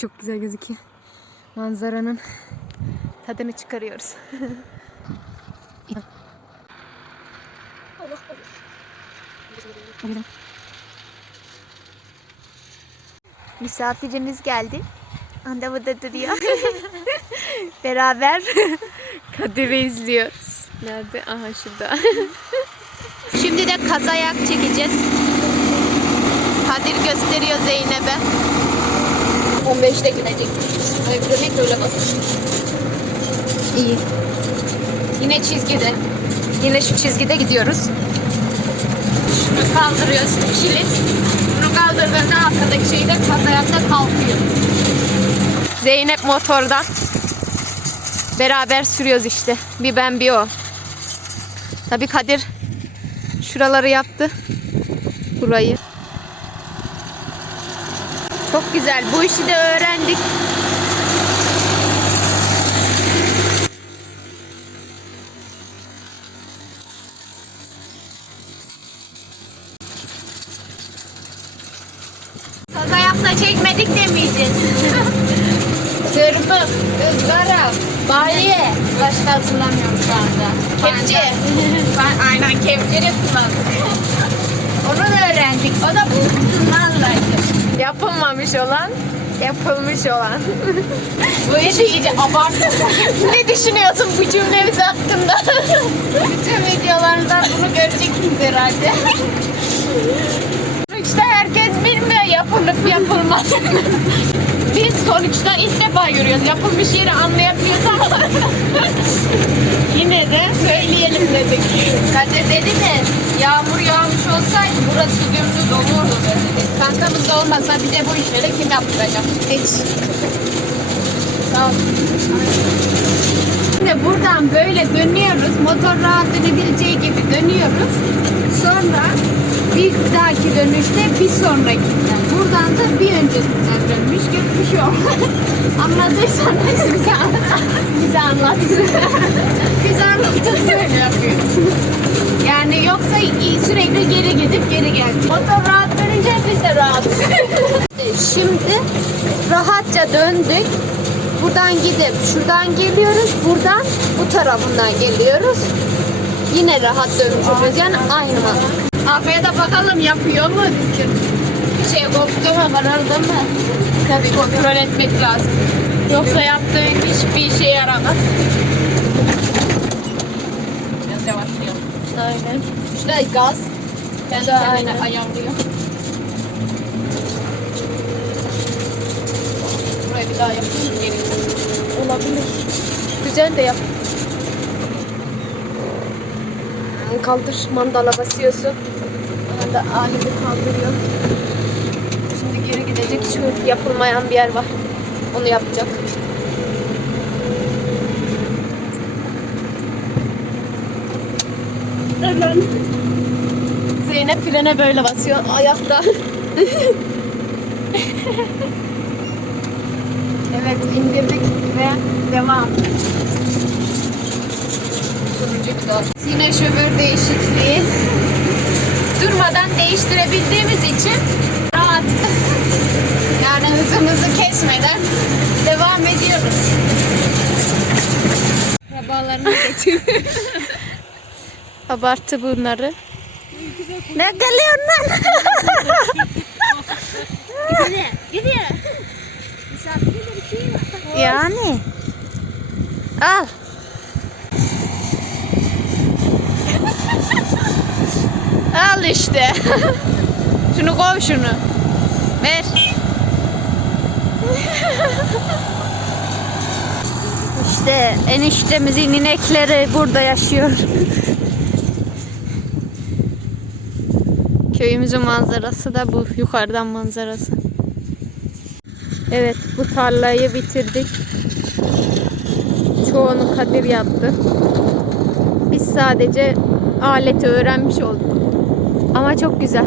Çok güzel gözüküyor. Manzaranın tadını çıkarıyoruz. Buyurun. Misafirimiz geldi. Anda burada duruyor. Beraber Kadir'i izliyoruz. Nerede? Aha şurada. Şimdi de kazayak çekeceğiz. Kadir gösteriyor Zeynep'e. 15'te gidecek. Öbürüne öyle basın. İyi. Yine çizgide. Yine şu çizgide gidiyoruz. Şunu kaldırıyoruz. Kilit. Bunu kaldırdığında arkadaki şeyde kazayakta kalkıyor. Zeynep motordan. Beraber sürüyoruz işte. Bir ben bir o. Tabii Kadir şuraları yaptı. Burayı. Çok güzel. Bu işi de öğrendik. Kazayakta çekmedik demeyeceğiz. Tırmık, ızgara, balye. Başka hatırlamıyorum şu anda. Kepçe. Ben aynen kepçe de kullandık. Onu da öğrendik. O da bu bunlarlaydı. Yapılmamış olan, yapılmış olan. Bu işi iyice abarttı. ne düşünüyorsun bu cümlemiz hakkında? Bütün videolarından bunu göreceksiniz herhalde. Sonuçta herkes bilmiyor yapılıp yapılmadığını. Biz sonuçta ilk defa görüyoruz. Yapılmış yeri anlayabiliyoruz ama yine de söyleyelim dedik. Kadir dedi de yağmur yağmış olurdu dedi. Kankamız da olmasa bize bu işleri kim yaptıracak? Hiç. Sağ ol. Şimdi buradan böyle dönüyoruz. Motor rahat dönebileceği gibi dönüyoruz. Sonra bir dahaki dönüşte bir sonrakinden. Buradan da bir öncesinden dönmüş gibi bir şey oldu. Anladıysanız bize. Bize anlat. Biz anlattık böyle yapıyoruz. Yani yoksa sürekli geri gidip geri geldik. Motor rahat dönünce biz de rahat. Şimdi rahatça döndük. Buradan gidip şuradan geliyoruz. Buradan bu tarafından geliyoruz. Yine rahat dönmüş. Yani aynı mantık. Afiyet de bakalım yapıyor mu? Bir şey koptu mu? Karardı mı? Tabii kontrol etmek lazım. Yoksa yaptığın hiçbir işe yaramaz. Biraz yavaşlayalım. Aynen. Şurada gaz. Kendi Şurada kendine aynen. Burayı bir daha yapayım. Geri. Olabilir. Güzel de yap. Kaldır mandala basıyorsun. Anda aleti kaldırıyor. Şimdi geri gidecek şu yapılmayan bir yer var. Onu yapacak. Zeynep frene böyle basıyor ayakta. evet indirdik ve devam. Bir daha. Yine şoför değişikliği. Durmadan değiştirebildiğimiz için rahat. Yani hızımızı kesmeden devam ediyoruz. Akrabalarına getir. Abarttı bunları. Ne geliyor lan? Gidiyor. Gidiyor. Misafirde bir şey var. Yani. Al. Al işte. şunu koy şunu. Ver. İşte eniştemizin inekleri burada yaşıyor. Köyümüzün manzarası da bu yukarıdan manzarası. Evet bu tarlayı bitirdik. Çoğunu Kadir yaptı. Biz sadece aleti öğrenmiş olduk. Ama çok güzel.